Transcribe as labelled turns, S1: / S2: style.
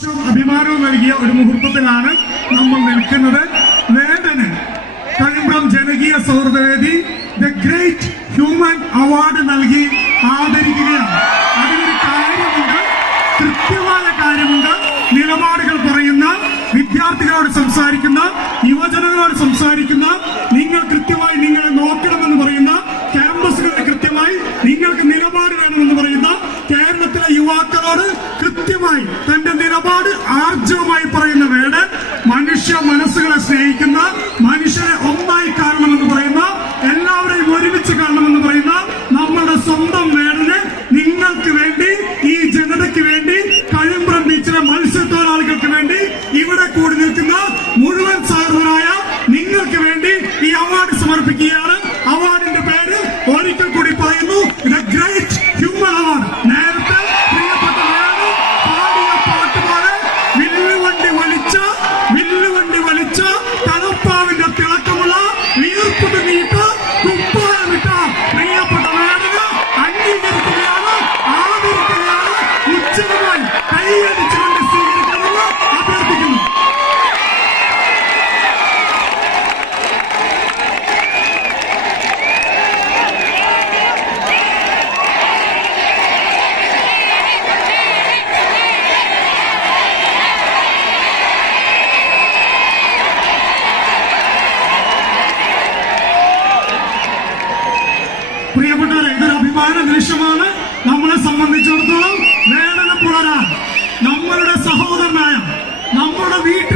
S1: അഭിമാനവും നൽകിയ ഒരു മുഹൂർത്തത്തിലാണ് നമ്മൾ നിൽക്കുന്നത്. വേദന് കഴിമ്പ്രം ജനകീയ സൗഹൃദവേദി ദ ഗ്രേറ്റ് ഹ്യൂമൻ അവാർഡ് നൽകി ആദരിക്കുകയാണ്. അതിനൊരു കാര്യമുണ്ട് കൃത്യമായ കാര്യമുണ്ട്. നിലപാടുകൾ പറയുന്ന വിദ്യാർത്ഥികളോട് സംസാരിക്കുന്ന യുവജനങ്ങളോട് സംസാരിക്കുന്ന നിങ്ങൾ കൃത്യമായി നിങ്ങളെ നോക്കണമെന്ന് പറയുന്ന ക്യാമ്പസുകളിൽ കൃത്യമായി നിങ്ങൾക്ക് നിലപാട് വേണമെന്ന് പറയുന്ന കേരളത്തിലെ യുവാക്കളോട് കൃത്യമായി തന്റെ നിലപാട് ആർജവമായി പറയുന്ന വേട് മനുഷ്യ മനസ്സുകളെ സ്നേഹിക്കുന്ന മനുഷ്യരെ ഒന്നായി കാണണമെന്ന് പറയുന്ന എല്ലാവരെയും ഒരുമിച്ച് കാണണമെന്ന് പറയുന്ന നമ്മളുടെ സ്വന്തം വേടിന് നിങ്ങൾക്ക് വേണ്ടി ഈ ജനതയ്ക്ക് വേണ്ടി കഴിമ്പ്രം ബീച്ചിലെ മത്സ്യത്തൊഴിലാളികൾക്ക് വേണ്ടി ഇവിടെ കൂടി നിൽക്കുന്ന മുഴുവൻ സഹൃദരായ നിങ്ങൾക്ക് വേണ്ടി ഈ അവാർഡ് സമർപ്പിക്കുകയാണ് people. പ്രിയപ്പെട്ടവരെ ഇതൊരു അഭിമാന നിമിഷമാണ് നമ്മളെ സംബന്ധിച്ചിടത്തോളം വേദന പുലരാൻ നമ്മളുടെ സഹോദരനായ നമ്മുടെ വീട്ടിലൊരംഗമായ